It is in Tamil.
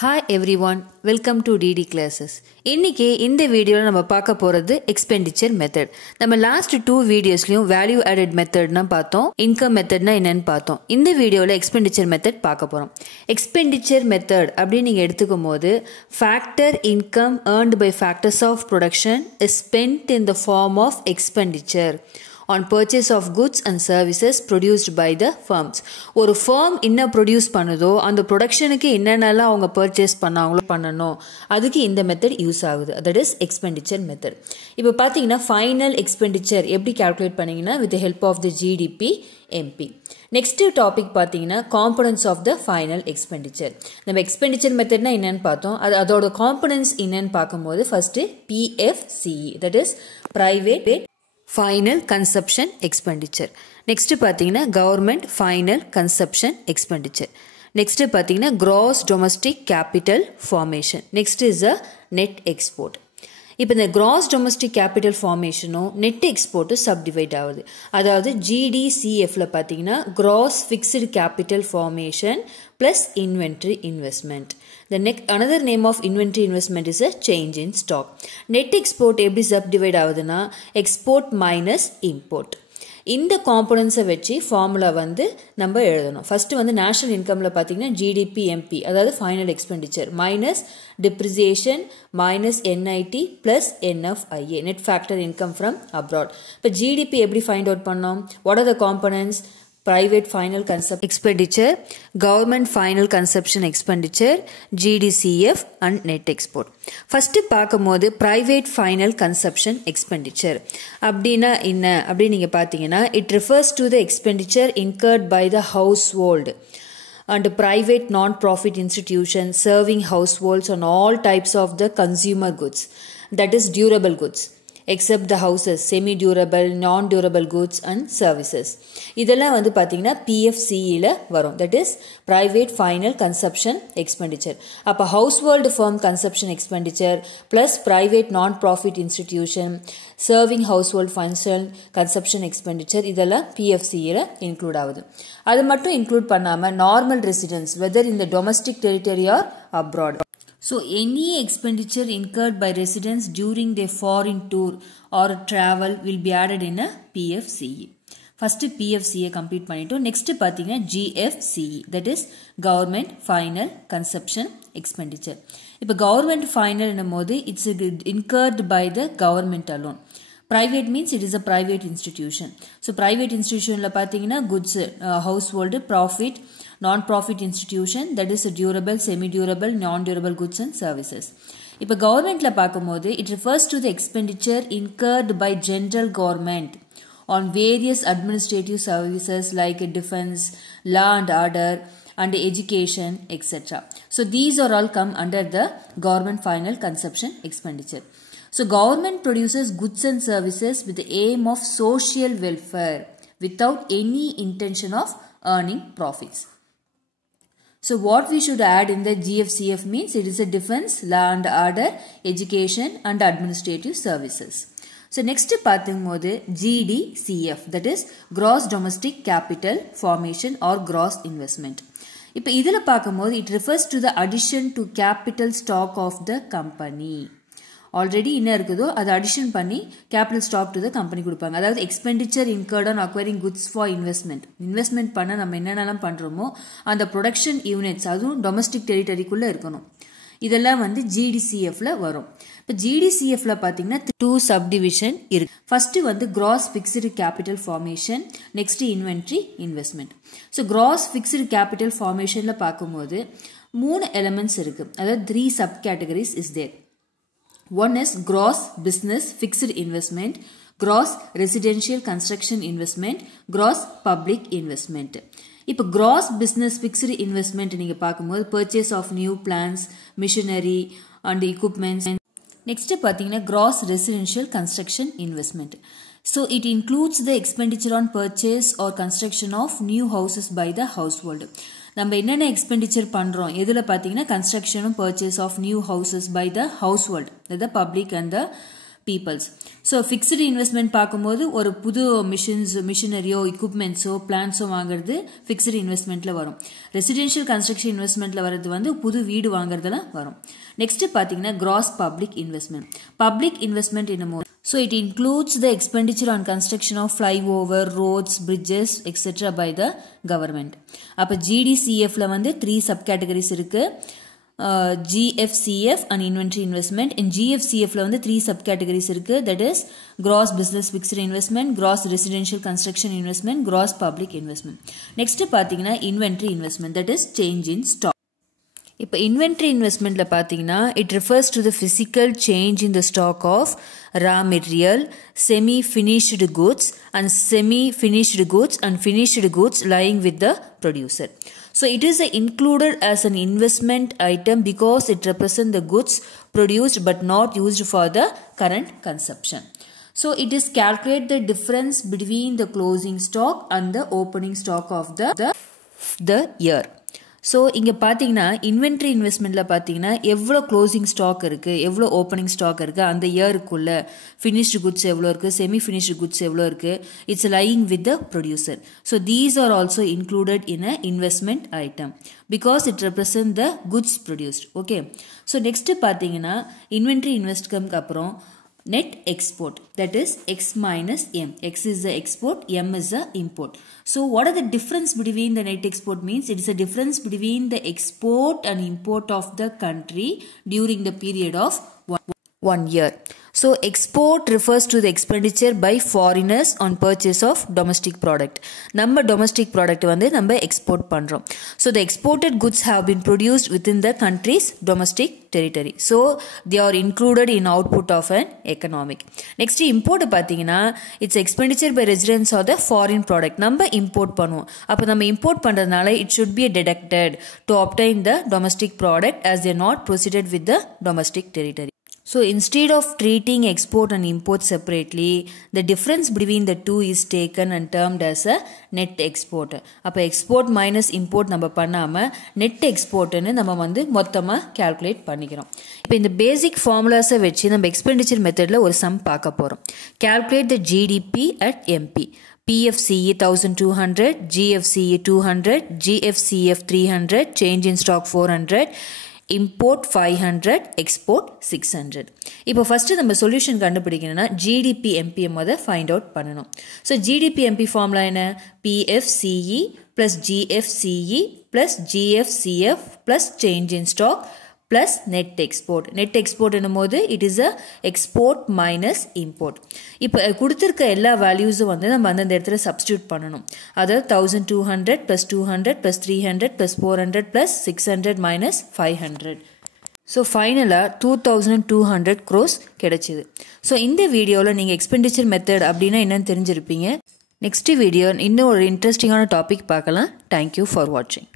Hi everyone, welcome to DD classes. இன்னைக்கு இந்த வீடியோல நம்ம பார்க்க போறது expenditure method. நம்ம last 2 வீடியோஸ்லயும் value added methodனா பார்த்தோம், income methodனா என்னன்னு பார்த்தோம். இந்த வீடியோல expenditure method பார்க்க போறோம். Expenditure method அப்படி நீங்க எடுத்துக்கும்போது factor income earned by factors of production is spent in the form of expenditure on purchase of goods and services produced by the firms. ஒரு firm என்ன ப்ரொடியூஸ் பண்ணுதோ அந்த ப்ரொடக்ஷனுக்கு என்னென்னலாம் அவங்க பர்ச்சேஸ் பண்ணாங்களோ பண்ணணும், அதுக்கு இந்த மெத்தட் யூஸ் ஆகுது. That is expenditure method. இப்போ பார்த்தீங்கன்னா ஃபைனல் எக்ஸ்பெண்டிச்சர் எப்படி கால்குலேட் பண்ணீங்கன்னா with help of the GDP MP. Next topic பார்த்தீங்கன்னா components of the final expenditure. நம்ம எக்ஸ்பெண்டிச்சர் மெத்தட்னா என்னன்னு பார்த்தோம், அதோட காம்பனன்ட்ஸ் என்னன்னு பார்க்கும்போது first PFCE, that is private Final Consumption Expenditure. Next பார்த்தீங்கன்னா Government Final Consumption Expenditure. Next பார்த்தீங்கன்னா Gross Domestic Capital Formation. Next is a Net Export. இப்போ இந்த Gross Domestic Capital Formation Net Export subdivide ஆகுது. அதாவது GDCFல பார்த்தீங்கன்னா Gross Fixed Capital Formation plus Inventory Investment. The another name of inventory investment is a change in stock. Net export எப்படி subdivide ஆகுதுன்னா export minus import. இந்த காம்பனன்ட்ஸை வச்சு ஃபார்முலா வந்து நம்ம எழுதணும். ஃபர்ஸ்ட் வந்து நேஷனல் இன்கம்ல பார்த்தீங்கன்னா ஜிடிபி எம்பி, அதாவது final expenditure minus depreciation minus NIT plus NFIA, net factor income from abroad. இப்போ ஜிடிபி எப்படி ஃபைண்ட் அவுட் பண்ணோம்? What are the components? Private Final Consumption Expenditure, Government Final Consumption Expenditure, GDCF and Net Export. First பார்க்கும்போது Private Final Consumption Expenditure அப்படின்னா என்ன அப்படி நீங்க பார்த்தீங்கன்னா it refers to the expenditure incurred by the household and private non-profit institutions serving households on all types of the consumer goods, that is durable goods except the houses, semi-durable, non-durable goods and services. இதெல்லாம் வந்து பார்த்தீங்கன்னா PFCEல வரும், that is Private Final Consumption Expenditure. அப்போ household firm consumption expenditure plus private non-profit institution serving household function consumption expenditure இதெல்லாம் PFCEல include ஆகுது. அது மட்டும் include பண்ணாம normal residents whether in the domestic territory or abroad. So, any expenditure incurred by residents during their foreign tour or travel will be added in a PFCE. First PFCE complete பண்ணிட்டோம். Next பார்த்தீங்கன்னா GFCE, that is Government Final Consumption Expenditure. இப்போ Government Final என்னும்போது it's incurred by the government alone. Private means it is a private institution. So, private institutionல பார்த்தீங்கன்னா goods, household, profit, non-profit institution, that is durable, semi-durable, non-durable goods and services. இப்போ governmentல பார்க்கும்போது it refers to the expenditure incurred by general government on various administrative services like defense, law and order and education, etc. So, these are all come under the government final consumption expenditure. So, government produces goods and services with the aim of social welfare without any intention of earning profits. So, what we should add in the GFCF means it is a defense, law and order, education and administrative services. So, next பார்க்கும்போது GDCF, that is Gross Domestic Capital Formation or Gross Investment. இப்போ இதில் பார்க்கும்போது it refers to the addition to capital stock of the company. Already என்ன இருக்குதோ அதை அடிஷன் பண்ணி capital stock to the company கொடுப்பாங்க. அதாவது expenditure incurred on acquiring goods for investment பண்ண நம்ம என்னென்னலாம் பண்ணுறோமோ அந்த ப்ரொடக்ஷன் யூனிட்ஸ் அதுவும் டொமஸ்டிக் டெரிட்டரிக்குள்ளே இருக்கணும். இதெல்லாம் வந்து GDCFல வரும். இப்போ GDCFல பார்த்தீங்கன்னா 2 சப்டிவிஷன் இருக்கு. ஃபர்ஸ்ட் வந்து gross fixed capital formation, next inventory investment. So gross fixed capital ஃபார்மேஷனில் பார்க்கும்போது 3 எலிமெண்ட்ஸ் இருக்கு, அதாவது 3 sub categories is there. One is gross business fixed investment, gross residential construction investment, gross public investment. இப்போ gross business fixed investment நீங்க பார்க்கும்போது purchase of new plants, machinery and equipments. Next பார்த்தீங்கன்னா gross residential construction investment. So it includes the expenditure on purchase or construction of new houses by the household. நம்ம என்னென்ன எக்ஸ்பெண்டிச்சர் பண்ணுறோம் எதில் பார்த்தீங்கன்னா கன்ஸ்ட்ரக்ஷனும் purchase of new houses by the household, the public and the peoples. So fixed investment பார்க்கும்போது ஒரு புது மிஷினரியோ equipmentsோ பிளான்ஸோ வாங்குறது fixed investmentல வரும். Residential construction investmentல வரது வந்து புது வீடு வாங்குறதுல வரும். Next பாத்தீங்கன்னா gross public investment. Public investment என்னமோ so it includes the expenditure on construction of flyover, roads, bridges, etc. by the government. அப்ப GDCF ல வந்து 3 subcategories இருக்கு. GFCF and inventory investment. In GFCF ல வந்து 3 subcategories இருக்கு. That is gross business fixed investment, gross residential construction investment, gross public investment. Next பாத்தீங்கன்னா inventory investment, that is change in stock. இப்போ inventory investmentல பாத்தீங்கன்னா it refers to the physical change in the stock of raw material, semi-finished goods and semi-finished goods and finished goods lying with the producer. So it is included as an investment item because it represents the goods produced but not used for the current consumption. So it is calculate the difference between the closing stock and the opening stock of the year. So இங்க பாத்தீங்கன்னா inventory investmentல பாத்தீங்கன்னா எவ்வளவு closing stock இருக்கு எவ்வளவு opening stock இருக்கு அந்த இயர்க்குள்ள finished goods எவ்வளவு இருக்கு semi finished goods எவ்வளவு இருக்கு it's lying with the producer. So these are also included in a investment item because it represents the goods produced. Okay, so next பாத்தீங்கன்னா inventory investment அப்புறம் net export, that is X minus M. X is the export, M is the import. So what are the difference between the net export means? It is a difference between the export and import of the country during the period of one year. So export refers to the expenditure by foreigners on purchase of domestic product. நம்ம domestic product வந்து நம்ம export பண்றோம். So the exported goods have been produced within the country's domestic territory. So they are included in output of an economic. Next import பாத்தீங்கன்னா it's expenditure by residents of the foreign product. நம்ம import பண்ணுவோம். அப்ப நம்ம import பண்றதுனால it should be deducted to obtain the domestic product as they are not proceeded with the domestic territory. So instead of treating export and import separately, the difference between the two is taken and termed as a net export. அப்ப export minus import நம்ம பண்ணாம net export ன்னு நம்ம வந்து மொத்தமா calculate பண்ணிக்கிறோம். இப்போ இந்த basic formulas வச்சு நம்ம expenditure methodல ஒரு sum பார்க்க போறோம். Calculate the GDP at MP. PFCE 1200, GFCE 200, GFCF 300, change in stock 400, import 500, export 600. இப்போ first நம்ம சொல்யூஷன் கண்டுபிடிக்கணும்னா GDP MP மொத find out பண்ணணும். So GDP MP ஃபார்முலா என்ன? PFCE plus GFCE plus GFCF plus change in stock plus net export. Net export என்னும்போது it is a export minus import. இப்போ கொடுத்திருக்க எல்லா வேல்யூஸும் வந்து நம்ம அந்த இடத்துல சப்ஸ்டிட்யூட் பண்ணணும். அதாவது 1200 plus 200 plus 300 plus 400 plus 600 minus 500. So ஃபைனலாக 2200 crores கிடைச்சிது. ஸோ இந்த வீடியோவில் நீங்கள் எக்ஸ்பெண்டிச்சர் மெத்தட் அப்படின்னா என்னன்னு தெரிஞ்சிருப்பீங்க. நெக்ஸ்ட் வீடியோ இன்னும் ஒரு இன்ட்ரெஸ்டிங்கான டாபிக் பார்க்கலாம். தேங்க்யூ ஃபார் வாட்சிங்.